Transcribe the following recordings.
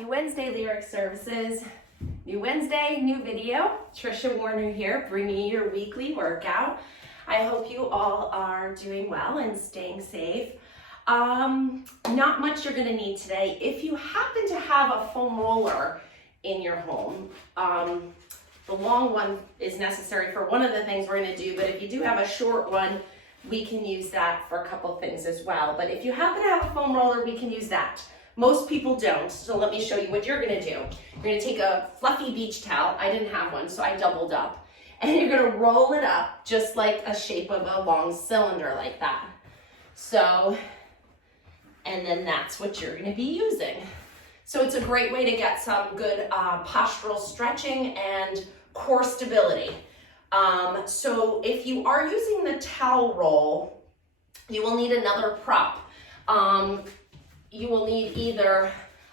Happy Wednesday, Lyric Services. New Wednesday, new video. Trisha Warner here, bringing you your weekly workout. I hope you all are doing well and staying safe. Not much you're gonna need today. If you happen to have a foam roller in your home, the long one is necessary for one of the things we're gonna do, but if you do have a short one, we can use that for a couple things as well. But if you happen to have a foam roller, we can use that. Most people don't, so let me show you what you're gonna do. You're gonna take a fluffy beach towel. I didn't have one, so I doubled up. And you're gonna roll it up just like a shape of a long cylinder like that. So, and then that's what you're gonna be using. So it's a great way to get some good postural stretching and core stability. So if you are using the towel roll, you will need another prop. You will need either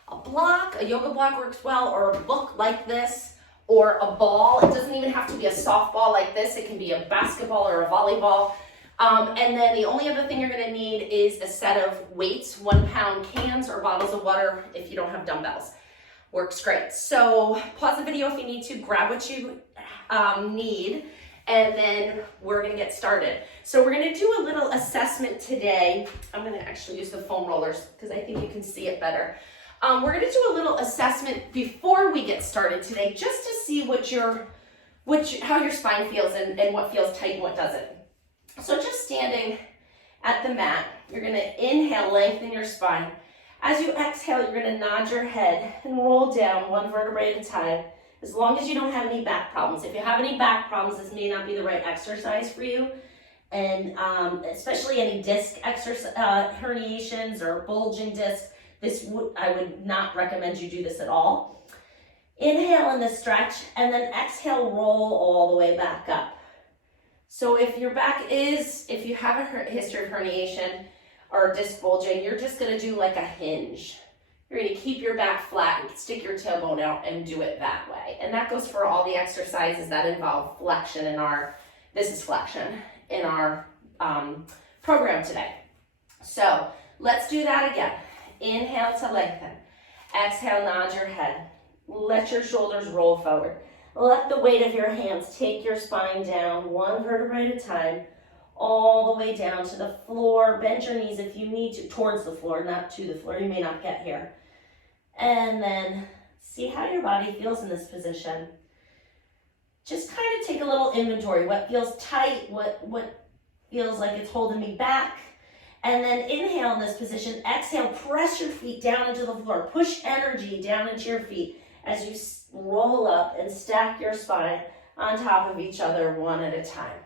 a block, a yoga block works well, or a book like this, or a ball. It doesn't even have to be a softball like this. It can be a basketball or a volleyball. And then the only other thing you're gonna need is a set of weights, 1 pound cans or bottles of water if you don't have dumbbells. Works great. So pause the video if you need to, grab what you need, and then we're gonna get started. So we're gonna do a little assessment today. I'm gonna actually use the foam rollers because I think you can see it better. We're gonna do a little assessment before we get started today, just to see how your spine feels and what feels tight and what doesn't. So just standing at the mat, you're gonna inhale, lengthen your spine. As you exhale, you're gonna nod your head and roll down 1 vertebrae at a time, as long as you don't have any back problems. If you have any back problems, this may not be the right exercise for you. And especially any disc herniations or bulging discs, I would not recommend you do this at all. Inhale in the stretch, and then exhale, roll all the way back up. So if you have a history of herniation or disc bulging, you're just gonna do like a hinge. You're gonna keep your back flat and stick your tailbone out and do it that way. And that goes for all the exercises that involve flexion this is flexion in our program today. So let's do that again. Inhale to lengthen. Exhale, nod your head. Let your shoulders roll forward. Let the weight of your hands take your spine down 1 vertebrae at a time, all the way down to the floor. Bend your knees if you need to, towards the floor, not to the floor. You may not get here. And then see how your body feels in this position. Just kind of take a little inventory. What feels tight? What feels like it's holding me back? And then inhale in this position. Exhale, press your feet down into the floor. Push energy down into your feet as you roll up and stack your spine on top of each other 1 at a time.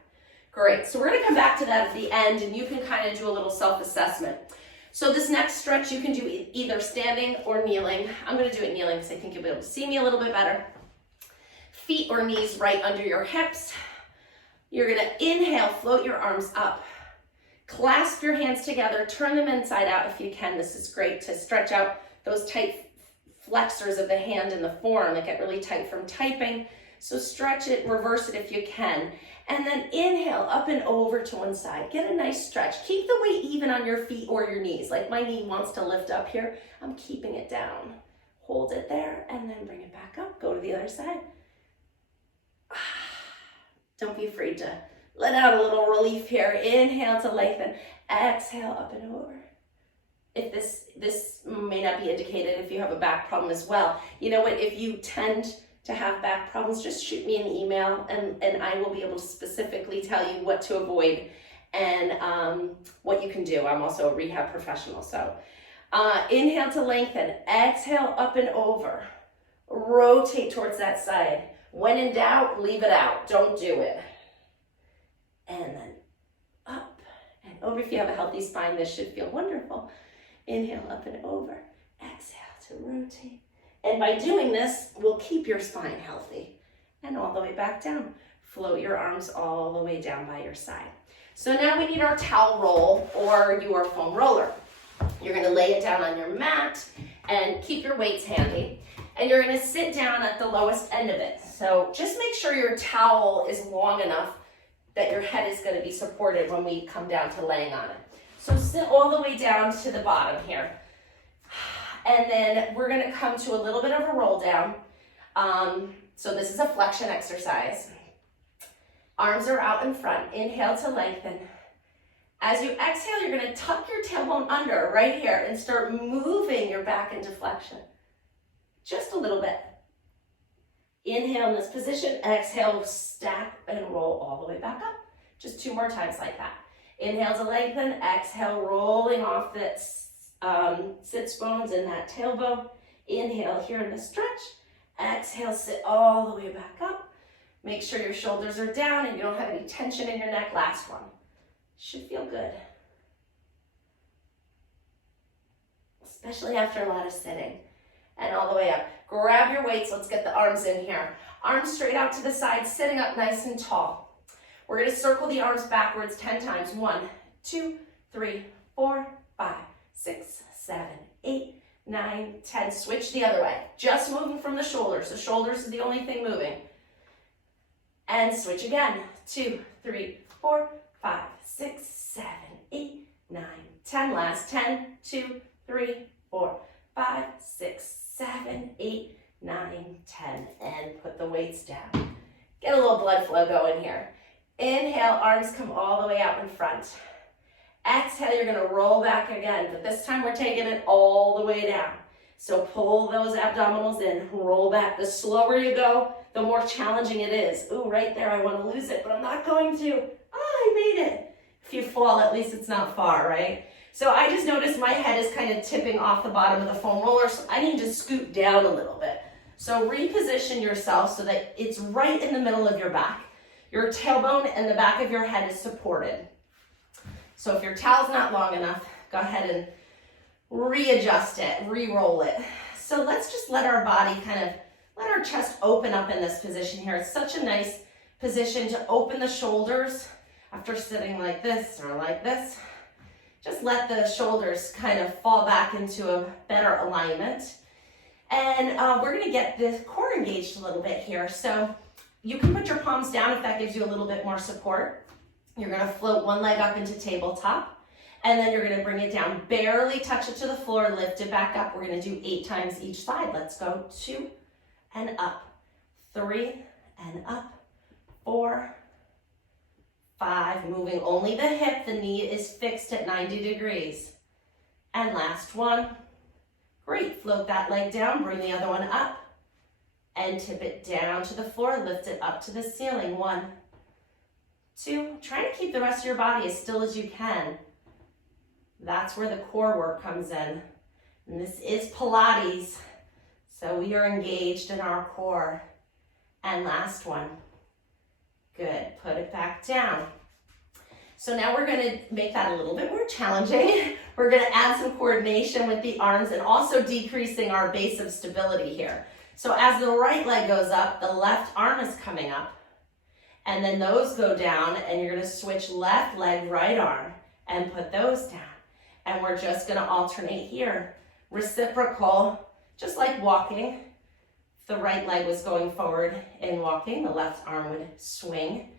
Great, so we're gonna come back to that at the end, and you can kind of do a little self-assessment. So this next stretch you can do either standing or kneeling. I'm gonna do it kneeling because I think you'll be able to see me a little bit better. Feet or knees right under your hips. You're gonna inhale, float your arms up. Clasp your hands together, turn them inside out if you can. This is great to stretch out those tight flexors of the hand and the forearm that get really tight from typing. So stretch it, reverse it if you can. And then inhale up and over to one side. Get a nice stretch. Keep the weight even on your feet or your knees. Like my knee wants to lift up here, I'm keeping it down. Hold it there and then bring it back up. Go to the other side. Don't be afraid to let out a little relief here. Inhale to lengthen. Exhale up and over. If this may not be indicated if you have a back problem as well. You know what, if you tend to have back problems, just shoot me an email and I will be able to specifically tell you what to avoid and what you can do. I'm also a rehab professional. So inhale to lengthen, exhale up and over, rotate towards that side. When in doubt, leave it out, don't do it. And then up and over. If you have a healthy spine, this should feel wonderful. Inhale up and over, exhale to rotate. And by doing this, we'll keep your spine healthy. And all the way back down. Float your arms all the way down by your side. So now we need our towel roll or your foam roller. You're gonna lay it down on your mat and keep your weights handy. And you're gonna sit down at the lowest end of it. So just make sure your towel is long enough that your head is gonna be supported when we come down to laying on it. So sit all the way down to the bottom here. And then we're gonna come to a little bit of a roll down. So this is a flexion exercise. Arms are out in front. Inhale to lengthen. As you exhale, you're gonna tuck your tailbone under right here and start moving your back into flexion. Just a little bit. Inhale in this position, exhale, stack and roll all the way back up. Just 2 more times like that. Inhale to lengthen, exhale, rolling off that sits bones and that tailbone. Inhale here in the stretch. Exhale, sit all the way back up. Make sure your shoulders are down and you don't have any tension in your neck. Last one. Should feel good. Especially after a lot of sitting. And all the way up. Grab your weights. Let's get the arms in here. Arms straight out to the side, sitting up nice and tall. We're going to circle the arms backwards 10 times. 1, 2, 3, 4, 5, 6, 7, 8, 9, 10. Switch the other way. Just moving from the shoulders. The shoulders is the only thing moving. And switch again. 2, 3, 4, 5, 6, 7, 8, 9, 10. Last 10, 2, 3, 4, 5, 6, 7, 8, 9, 10. And put the weights down. Get a little blood flow going here. Inhale, arms come all the way out in front. Exhale, you're gonna roll back again, but this time we're taking it all the way down. So pull those abdominals in, roll back. The slower you go, the more challenging it is. Ooh, right there, I wanna lose it, but I'm not going to. I made it. If you fall, at least it's not far, right? So I just noticed my head is kind of tipping off the bottom of the foam roller, so I need to scoot down a little bit. So reposition yourself so that it's right in the middle of your back. Your tailbone and the back of your head is supported. So if your towel's not long enough, go ahead and readjust it, re-roll it. So let's just let our body let our chest open up in this position here. It's such a nice position to open the shoulders after sitting like this or like this. Just let the shoulders kind of fall back into a better alignment. And we're gonna get the core engaged a little bit here. So you can put your palms down if that gives you a little bit more support. You're gonna float one leg up into tabletop, and then you're gonna bring it down. Barely touch it to the floor, lift it back up. We're gonna do 8 times each side. Let's go. 2 and up, 3 and up, 4, 5, moving only the hip. The knee is fixed at 90 degrees. And last one. Great, float that leg down, bring the other one up, and tip it down to the floor, lift it up to the ceiling. 1, 2, try to keep the rest of your body as still as you can. That's where the core work comes in. And this is Pilates, so we are engaged in our core. And last one. Good, put it back down. So now we're gonna make that a little bit more challenging. We're gonna add some coordination with the arms and also decreasing our base of stability here. So as the right leg goes up, the left arm is coming up. And then those go down and you're gonna switch left leg, right arm and put those down. And we're just gonna alternate here. Reciprocal, just like walking. If the right leg was going forward in walking, the left arm would swing.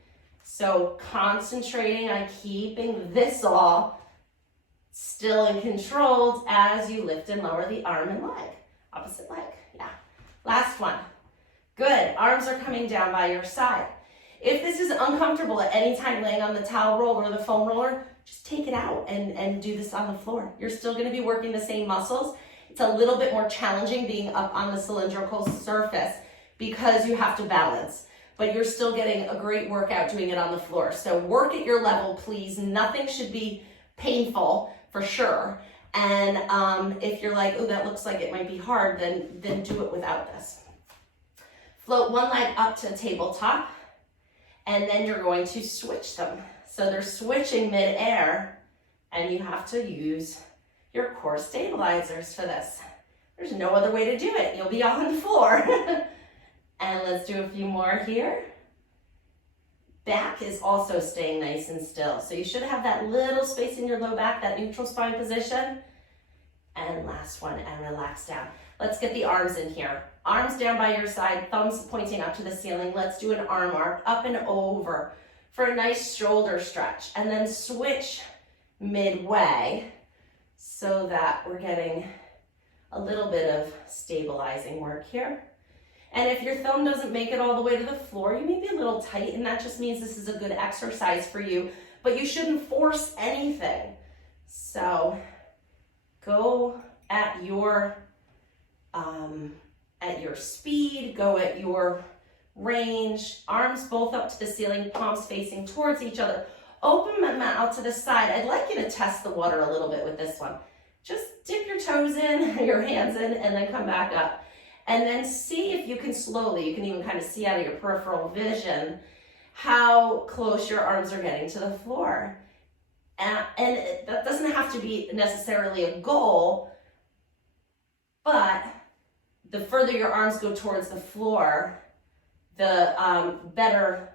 So concentrating on keeping this all still and controlled as you lift and lower the arm and leg. Opposite leg, yeah. Last one. Good, arms are coming down by your side. If this is uncomfortable at any time laying on the towel roll or the foam roller, just take it out and do this on the floor. You're still gonna be working the same muscles. It's a little bit more challenging being up on the cylindrical surface because you have to balance, but you're still getting a great workout doing it on the floor. So work at your level, please. Nothing should be painful for sure. And if you're like, oh, that looks like it might be hard, then do it without this. Float one leg up to tabletop, and then you're going to switch them. So they're switching mid-air, and you have to use your core stabilizers for this. There's no other way to do it. You'll be on the floor. And let's do a few more here. Back is also staying nice and still. So you should have that little space in your low back, that neutral spine position. And last one, and relax down. Let's get the arms in here. Arms down by your side, thumbs pointing up to the ceiling. Let's do an arm arc up and over for a nice shoulder stretch. And then switch midway so that we're getting a little bit of stabilizing work here. And if your thumb doesn't make it all the way to the floor, you may be a little tight, and that just means this is a good exercise for you, but you shouldn't force anything. So go at your speed, go at your range, arms both up to the ceiling, palms facing towards each other. Open them out to the side. I'd like you to test the water a little bit with this one. Just dip your toes in, your hands in, and then come back up. And then see if you can slowly, you can even kind of see out of your peripheral vision how close your arms are getting to the floor. And that doesn't have to be necessarily a goal, but the further your arms go towards the floor, the better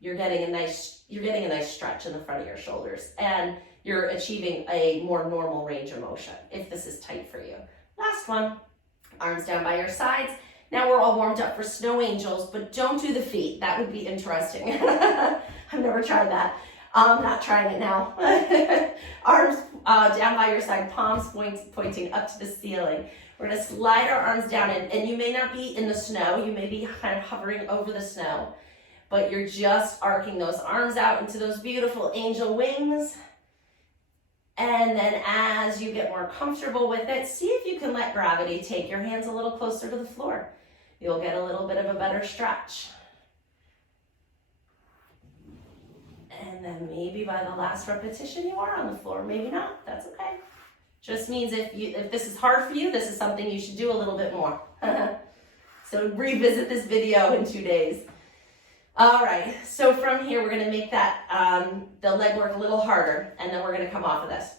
you're getting a nice stretch in the front of your shoulders, and you're achieving a more normal range of motion if this is tight for you. Last one, arms down by your sides. Now we're all warmed up for snow angels, but don't do the feet. That would be interesting. I've never tried that. I'm not trying it now. Arms down by your side, palms pointing up to the ceiling. We're gonna slide our arms down, and you may not be in the snow, you may be kind of hovering over the snow, but you're just arcing those arms out into those beautiful angel wings. And then as you get more comfortable with it, see if you can let gravity take your hands a little closer to the floor. You'll get a little bit of a better stretch. And then maybe by the last repetition you are on the floor, maybe not, that's okay. Just means if this is hard for you, this is something you should do a little bit more. So revisit this video in 2 days. All right, so from here, we're gonna make that, the leg work a little harder, and then we're gonna come off of this.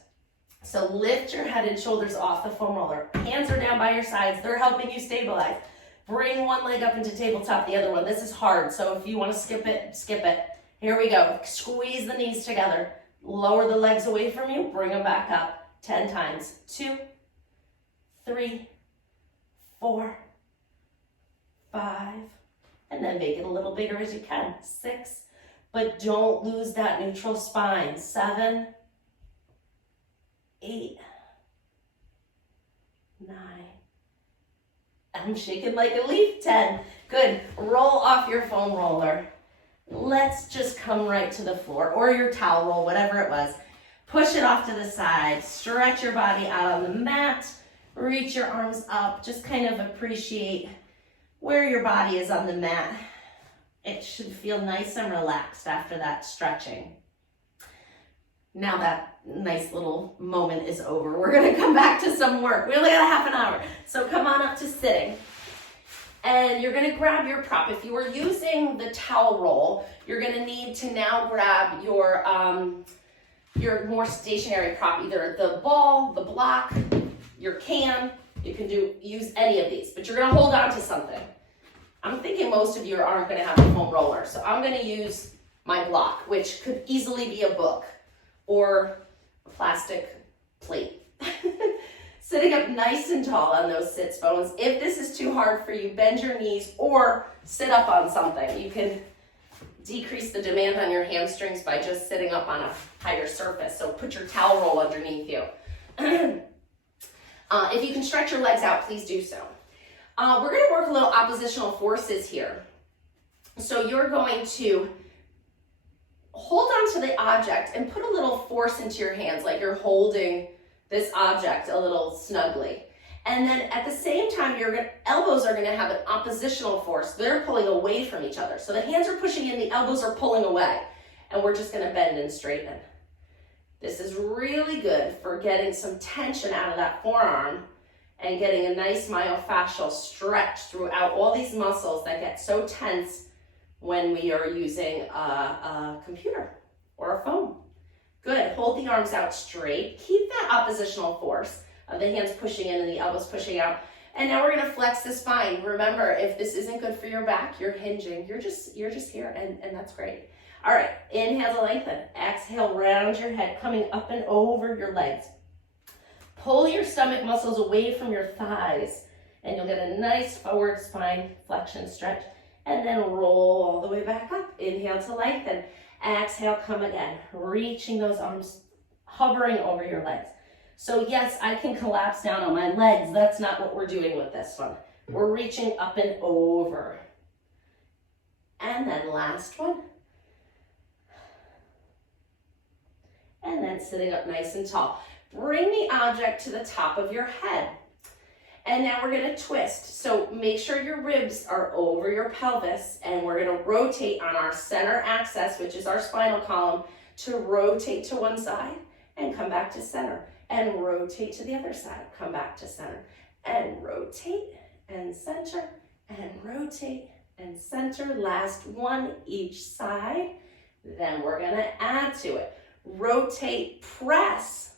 So lift your head and shoulders off the foam roller. Hands are down by your sides. They're helping you stabilize. Bring one leg up into tabletop, the other one. This is hard, so if you wanna skip it, skip it. Here we go. Squeeze the knees together. Lower the legs away from you, bring them back up. 10 times. 2, 3, 4, 5, and then make it a little bigger as you can. 6, but don't lose that neutral spine. 7, 8, 9, I'm shaking like a leaf. 10, good. Roll off your foam roller. Let's just come right to the floor, or your towel roll, whatever it was. Push it off to the side, stretch your body out on the mat, reach your arms up, just kind of appreciate where your body is on the mat. It should feel nice and relaxed after that stretching. Now that nice little moment is over, we're gonna come back to some work. We only got a half an hour, so come on up to sitting. And you're gonna grab your prop. If you were using the towel roll, you're gonna need to now grab your more stationary prop, either the ball, the block, your can. You can use any of these, but you're gonna hold on to something. I'm thinking most of you aren't gonna have a foam roller, so I'm gonna use my block, which could easily be a book or a plastic plate. Sitting up nice and tall on those sits bones. If this is too hard for you, bend your knees or sit up on something. You can decrease the demand on your hamstrings by just sitting up on a higher surface. So put your towel roll underneath you. If you can stretch your legs out, please do so. We're going to work a little oppositional forces here. So you're going to hold on to the object and put a little force into your hands, like you're holding this object a little snugly. And then at the same time, your elbows are going to have an oppositional force. They're pulling away from each other. So the hands are pushing in, the elbows are pulling away. And we're just going to bend and straighten. This is really good for getting some tension out of that forearm and getting a nice myofascial stretch throughout all these muscles that get so tense when we are using a computer or a phone. Good. Hold the arms out straight. Keep that oppositional force of the hands pushing in and the elbows pushing out. And now we're going to flex the spine. Remember, if this isn't good for your back, you're hinging. You're just here, and that's great. All right. Inhale to lengthen. Exhale, round your head, coming up and over your legs. Pull your stomach muscles away from your thighs, and you'll get a nice forward spine flexion stretch. And then roll all the way back up. Inhale to lengthen. Exhale, come again. Reaching those arms, hovering over your legs. So yes, I can collapse down on my legs. That's not what we're doing with this one. We're reaching up and over. And then last one. And then sitting up nice and tall. Bring the object to the top of your head. And now we're gonna twist. So make sure your ribs are over your pelvis, and we're gonna rotate on our center axis, which is our spinal column, to rotate to one side and come back to center, and rotate to the other side, come back to center, and rotate and center, and rotate and center. Last one each side. Then we're gonna add to it. Rotate, press,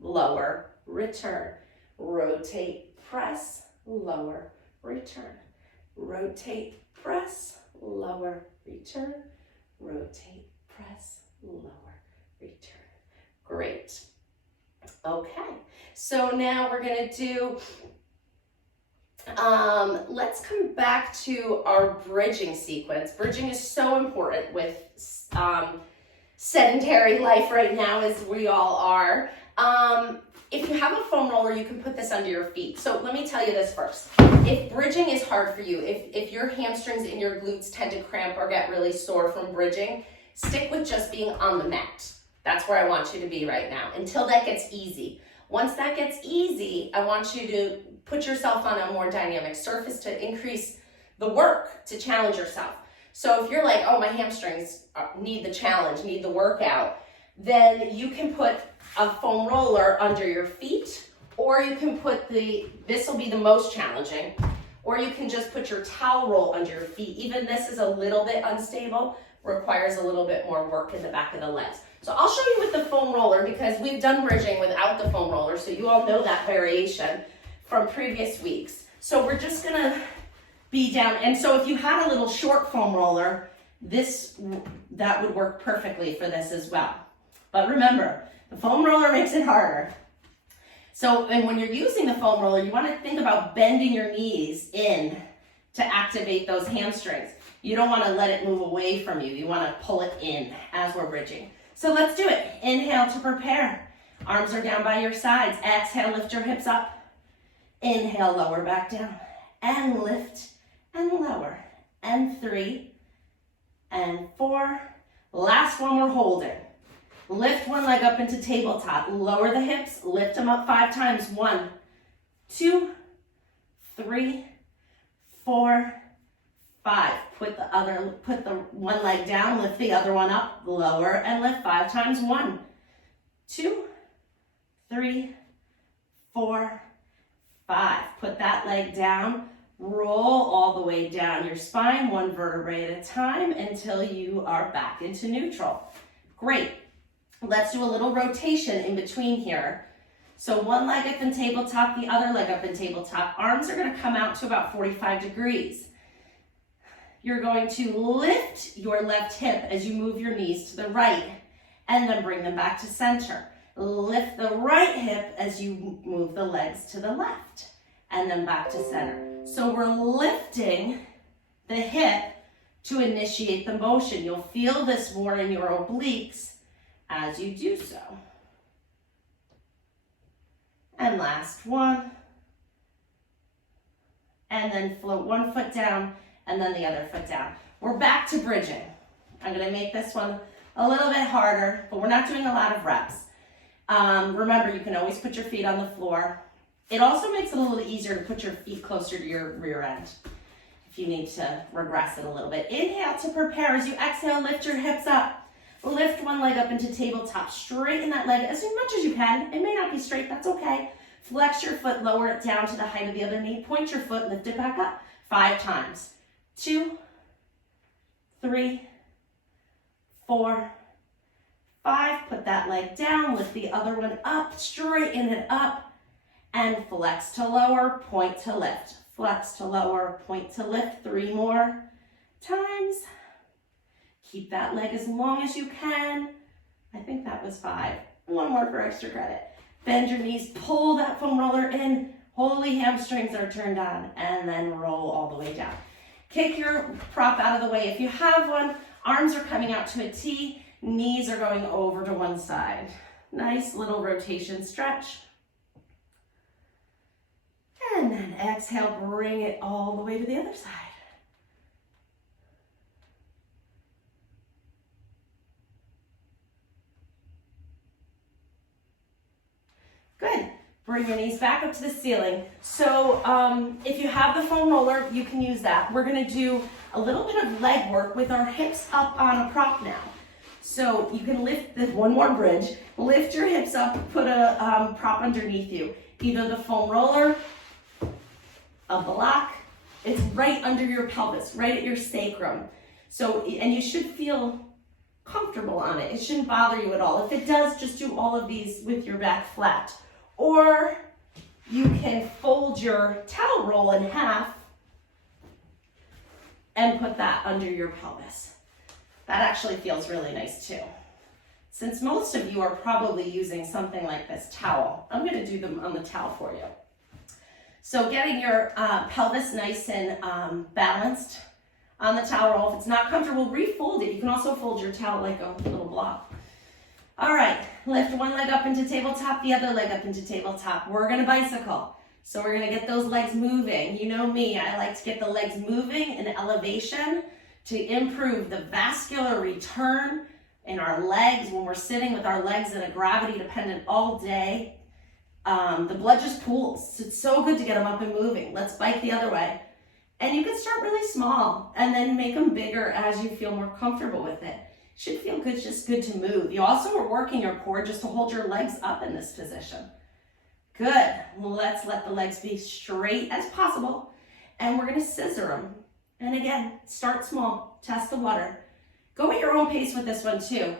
lower, return. Rotate, press, lower, return. Rotate, press, lower, return. Rotate, press, lower, return. Great. Okay, so now we're gonna do, let's come back to our bridging sequence. Bridging is so important with sedentary life right now, as we all are. If you have a foam roller, you can put this under your feet. So let me tell you this first. If bridging is hard for you, if your hamstrings and your glutes tend to cramp or get really sore from bridging, stick with just being on the mat. That's where I want you to be right now, until that gets easy. Once that gets easy, I want you to put yourself on a more dynamic surface to increase the work, to challenge yourself. So if you're like, oh, my hamstrings need the challenge, need the workout, then you can put a foam roller under your feet, or you can put this will be the most challenging, or you can just put your towel roll under your feet. Even this is a little bit unstable, requires a little bit more work in the back of the legs. So I'll show you with the foam roller, because we've done bridging without the foam roller, so you all know that variation from previous weeks. So we're just gonna be down, and so if you had a little short foam roller, that would work perfectly for this as well. But remember, the foam roller makes it harder. So, and when you're using the foam roller, you want to think about bending your knees in to activate those hamstrings. You don't want to let it move away from you. You want to pull it in as we're bridging. So let's do it. Inhale to prepare. Arms are down by your sides. Exhale, lift your hips up. Inhale, lower back down. And lift and lower. And 3 and 4. Last one, we're holding. Lift one leg up into tabletop. Lower the hips. Lift them up 5 times. 1, 2, 3, 4, 5. Put the one leg down. Lift the other one up. Lower and lift 5 times. 1, 2, 3, 4, 5. Put that leg down. Roll all the way down your spine, 1 vertebrae at a time, until you are back into neutral. Great. Let's do a little rotation in between here. So one leg up in tabletop, the other leg up in tabletop. Arms are going to come out to about 45 degrees. You're going to lift your left hip as you move your knees to the right, and then bring them back to center. Lift the right hip as you move the legs to the left, and then back to center. So we're lifting the hip to initiate the motion. You'll feel this more in your obliques as you do so. And last one. And then float one foot down and then the other foot down. We're back to bridging. I'm gonna make this one a little bit harder, but we're not doing a lot of reps. Remember, you can always put your feet on the floor. It also makes it a little easier to put your feet closer to your rear end if you need to regress it a little bit. Inhale to prepare. As you exhale, lift your hips up. Lift one leg up into tabletop. Straighten that leg as much as you can. It may not be straight, that's okay. Flex your foot, lower it down to the height of the other knee. Point your foot, lift it back up 5 times. 2, 3, 4, 5. Put that leg down, lift the other one up, straighten it up, and flex to lower, point to lift. Flex to lower, point to lift. 3 more times. Keep that leg as long as you can. I think that was 5. 1 more for extra credit. Bend your knees, pull that foam roller in. Holy hamstrings are turned on, and then roll all the way down. Kick your prop out of the way if you have one. Arms are coming out to a T. Knees are going over to one side. Nice little rotation stretch. And then exhale, bring it all the way to the other side. Good. Bring your knees back up to the ceiling. So if you have the foam roller, you can use that. We're gonna do a little bit of leg work with our hips up on a prop now. So you can lift, one more bridge, lift your hips up, put a prop underneath you. Either the foam roller, a block, it's right under your pelvis, right at your sacrum. So, and you should feel comfortable on it. It shouldn't bother you at all. If it does, just do all of these with your back flat. Or you can fold your towel roll in half and put that under your pelvis. That actually feels really nice too. Since most of you are probably using something like this towel, I'm going to do them on the towel for you. So getting your pelvis nice and balanced on the towel roll. If it's not comfortable, refold it. You can also fold your towel like a little block. All right, lift one leg up into tabletop, the other leg up into tabletop. We're gonna bicycle. So we're gonna get those legs moving. You know me, I like to get the legs moving in elevation to improve the vascular return in our legs when we're sitting with our legs in a gravity dependent all day. The blood just pools. It's so good to get them up and moving. Let's bike the other way. And you can start really small and then make them bigger as you feel more comfortable with it. Should feel good, just good to move. You also are working your core just to hold your legs up in this position. Good. Let's let the legs be straight as possible. And we're going to scissor them. And again, start small. Test the water. Go at your own pace with this one too.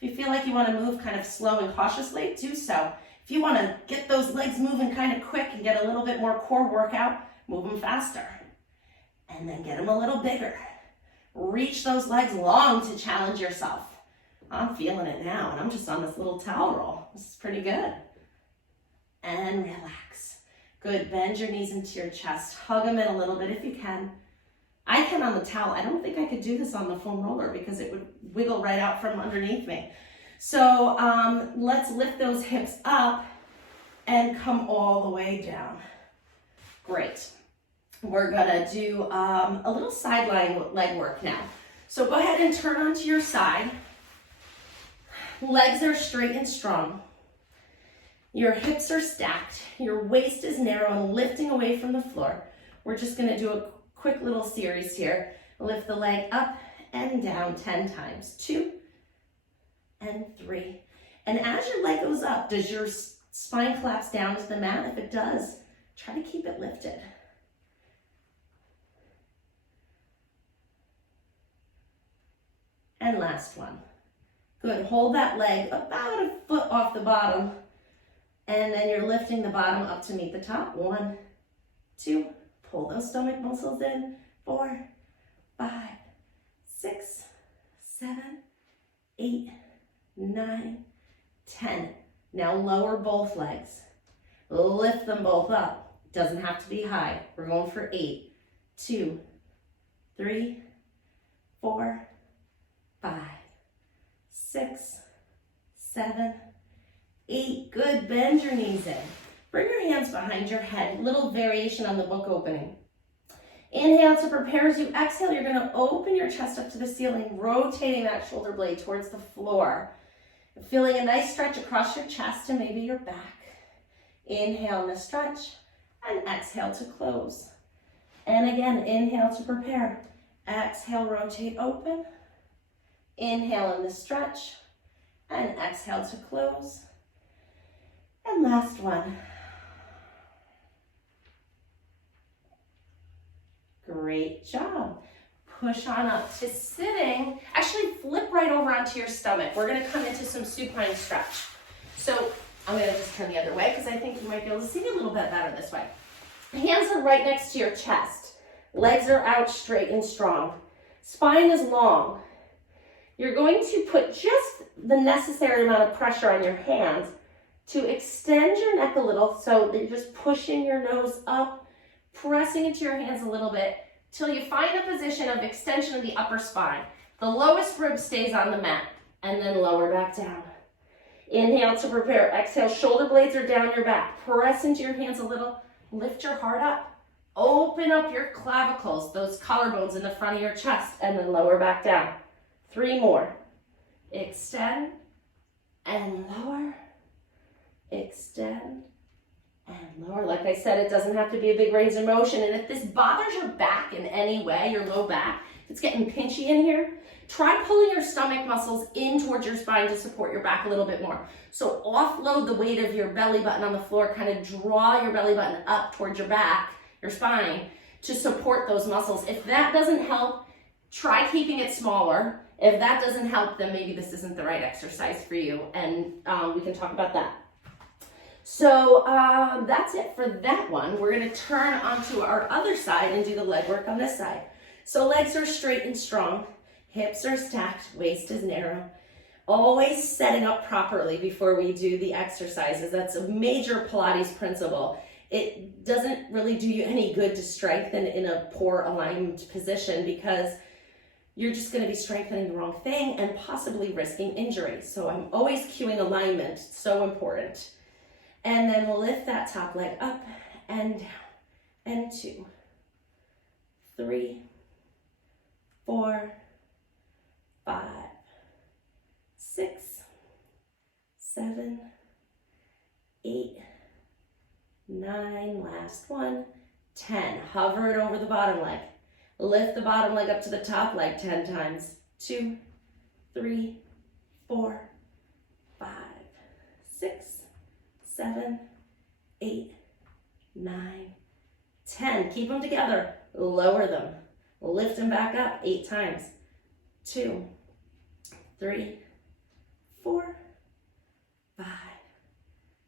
If you feel like you want to move kind of slow and cautiously, do so. If you want to get those legs moving kind of quick and get a little bit more core workout, move them faster. And then get them a little bigger. Reach those legs long to challenge yourself. I'm feeling it now, and I'm just on this little towel roll. This is pretty good. And relax. Good, bend your knees into your chest. Hug them in a little bit if you can. I can on the towel. I don't think I could do this on the foam roller because it would wiggle right out from underneath me. So let's lift those hips up and come all the way down. Great. We're gonna do a little sideline leg work now. So go ahead and turn onto your side. Legs are straight and strong. Your hips are stacked. Your waist is narrow and lifting away from the floor. We're just gonna do a quick little series here. Lift the leg up and down 10 times. 2 and 3. And as your leg goes up, does your spine collapse down to the mat? If it does, try to keep it lifted. And last one. Good, hold that leg about a foot off the bottom. And then you're lifting the bottom up to meet the top. 1, 2, pull those stomach muscles in. 4, 5, 6, 7, 8, 9, 10. Now lower both legs. Lift them both up. Doesn't have to be high. We're going for 8, 2, 3, 4, 5, 6, 7, 8. Good. Bend your knees in. Bring your hands behind your head. Little variation on the book opening. Inhale to prepare. As you exhale, you're going to open your chest up to the ceiling, rotating that shoulder blade towards the floor. Feeling a nice stretch across your chest and maybe your back. Inhale to stretch and exhale to close. And again, inhale to prepare. Exhale, rotate open. Inhale in the stretch and exhale to close. And last one. Great job. Push on up to sitting. Actually, flip right over onto your stomach. We're going to come into some supine stretch. So I'm going to just turn the other way because I think you might be able to see me a little bit better this way. Hands are right next to your chest. Legs are out straight and strong. Spine is long. You're going to put just the necessary amount of pressure on your hands to extend your neck a little, so that you're just pushing your nose up, pressing into your hands a little bit till you find a position of extension of the upper spine. The lowest rib stays on the mat, and then lower back down. Inhale to prepare. Exhale, shoulder blades are down your back. Press into your hands a little Lift your heart up. Open up your clavicles, those collarbones in the front of your chest, and then lower back down. 3 more. Extend and lower. Extend and lower. Like I said, it doesn't have to be a big range of motion. And if this bothers your back in any way, your low back, if it's getting pinchy in here, try pulling your stomach muscles in towards your spine to support your back a little bit more. So offload the weight of your belly button on the floor, kind of draw your belly button up towards your back, your spine, to support those muscles. If that doesn't help, try keeping it smaller. If that doesn't help, then maybe this isn't the right exercise for you, and we can talk about that. So that's it for that one. We're gonna turn onto our other side and do the leg work on this side. So legs are straight and strong, hips are stacked, waist is narrow. Always setting up properly before we do the exercises. That's a major Pilates principle. It doesn't really do you any good to strengthen in a poor aligned position, because you're just going to be strengthening the wrong thing and possibly risking injury. So I'm always cueing alignment, so important. And then we'll lift that top leg up and down, and 2, 3, 4, 5, 6, 7, 8, 9, last one, 10. Hover it over the bottom leg. Lift the bottom leg up to the top leg 10 times. 2, 3, 4, 5, 6, 7, 8, 9, 10. Keep them together. Lower them. Lift them back up 8 times. 2, 3, 4, 5,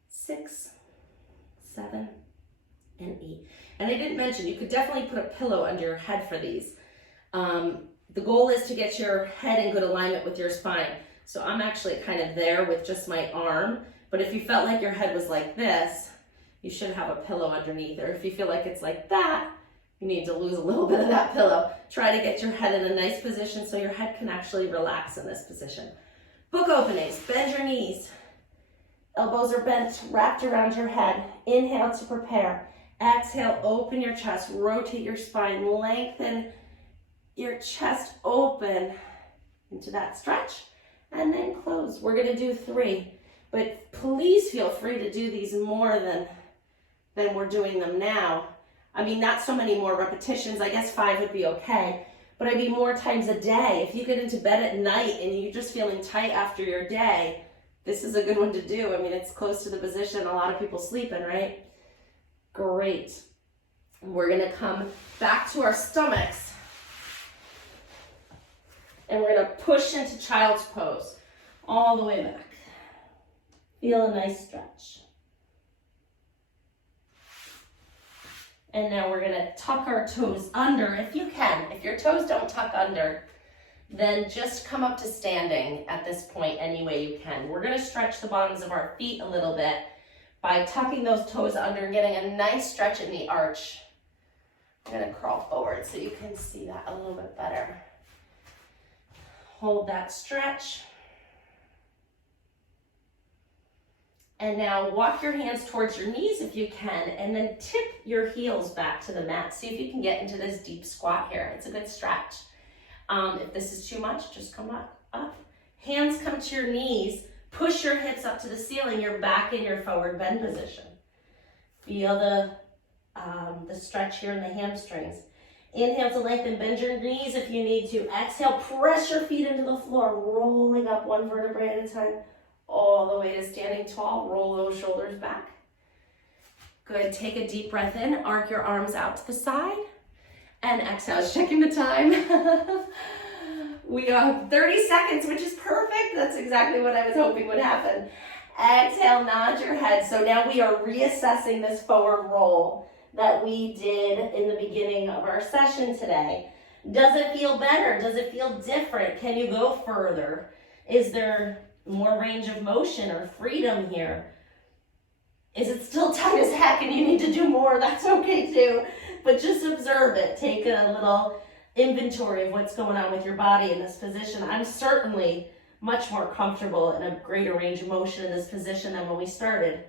6, 7, and 8. And I didn't mention, you could definitely put a pillow under your head for these. The goal is to get your head in good alignment with your spine. So I'm actually kind of there with just my arm, but if you felt like your head was like this, you should have a pillow underneath. Or if you feel like it's like that, you need to lose a little bit of that pillow. Try to get your head in a nice position so your head can actually relax in this position. Book openings, bend your knees. Elbows are bent, wrapped around your head. Inhale to prepare. Exhale, open your chest, rotate your spine, lengthen your chest open into that stretch, and then close. We're gonna do 3, but please feel free to do these more than we're doing them now. I mean, not so many more repetitions. I guess 5 would be okay, but I'd be more times a day. If you get into bed at night and you're just feeling tight after your day, this is a good one to do. I mean, it's close to the position a lot of people sleep in, right? Great. We're gonna come back to our stomachs, and we're gonna push into child's pose all the way back. Feel a nice stretch. And now we're gonna tuck our toes under if you can. If your toes don't tuck under, then just come up to standing at this point any way you can. We're gonna stretch the bottoms of our feet a little bit by tucking those toes under and getting a nice stretch in the arch. I'm gonna crawl forward so you can see that a little bit better. Hold that stretch. And now walk your hands towards your knees if you can, and then tip your heels back to the mat. See if you can get into this deep squat here. It's a good stretch. If this is too much, just come up. Hands come to your knees. Push your hips up to the ceiling. You're back in your forward bend position. Feel the stretch here in the hamstrings. Inhale to lengthen, bend your knees if you need to. Exhale, press your feet into the floor, rolling up one vertebrae at a time, all the way to standing tall. Roll those shoulders back. Good, take a deep breath in, arc your arms out to the side, and exhale. I was checking the time. We have 30 seconds, which is perfect. That's exactly what I was hoping would happen. Exhale, nod your head. So now we are reassessing this forward roll that we did in the beginning of our session today. Does it feel better? Does it feel different? Can you go further? Is there more range of motion or freedom here? Is it still tight as heck and you need to do more? That's okay too. But just observe it. Take a little inventory of what's going on with your body in this position. I'm certainly much more comfortable in a greater range of motion in this position than when we started.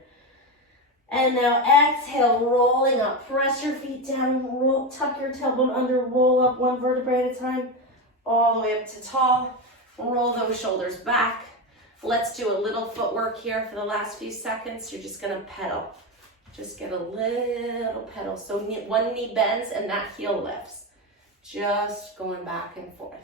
And now exhale, rolling up. Press your feet down, roll, tuck your tailbone under, roll up one vertebrae at a time, all the way up to tall. Roll those shoulders back. Let's do a little footwork here for the last few seconds. You're just gonna pedal. Just get a little pedal. So one knee bends and that heel lifts. Just going back and forth.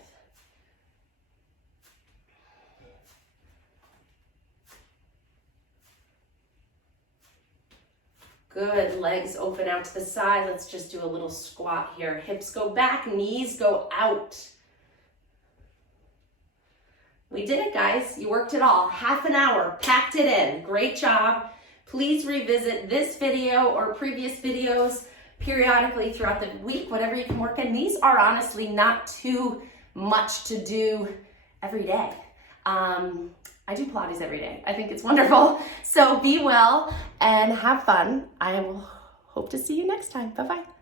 Good, legs open out to the side. Let's just do a little squat here. Hips go back, knees go out. We did it, guys. You worked it all. Half an hour, packed it in. Great job. Please revisit this video or previous videos periodically throughout the week, whatever you can work in. These are honestly not too much to do every day. I do Pilates every day. I think it's wonderful. So be well and have fun. I will hope to see you next time. Bye-bye.